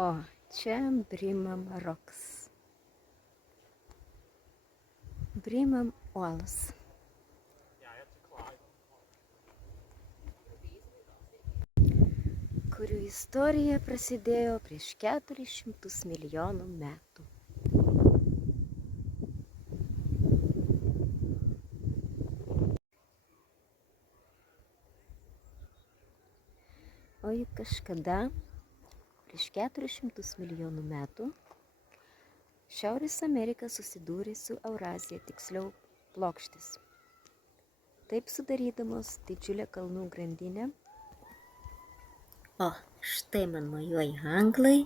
O, čia Brimam Rocks. Brimam uolos. Kurių istorija prasidėjo prieš 400 milijonų metų. O juk kažkada, prieš 400 milijonų metų, Šiaurės Amerika susidūrė su Eurazija, tiksliau plokštės. Taip sudarydamos didžiulę kalnų grandinę. O, štai man mojuoja anglai.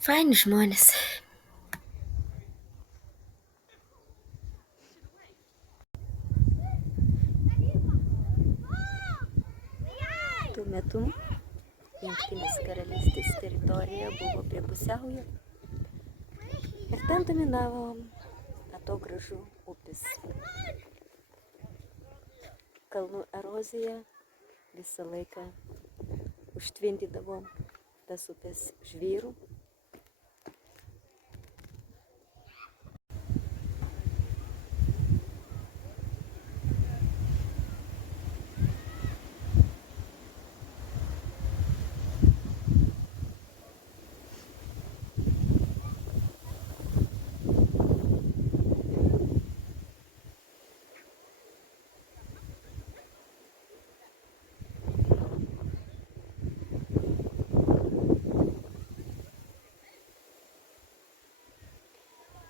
Faini žmonės. Tuo metu Jungtinės karalystės teritorija buvo prie pusiaujo ir ten dominavo atogrąžų upės. Kalnų erozija visą laiką užtvindydavo tas upės žvyrų.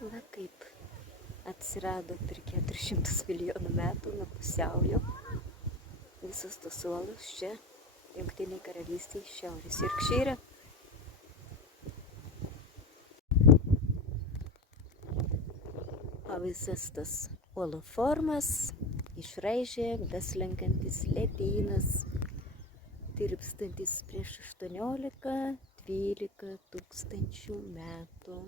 Va kaip atsirado per 400 milijonų metų nuo pusiaujo visas tos uolos čia, Jungtinėje karalystėje, Šiaurės Jorkšyre. O visas tas uolų formas išraižė beslenkantis ledynas, tirpstantis prieš 18–12 tūkstančių metų.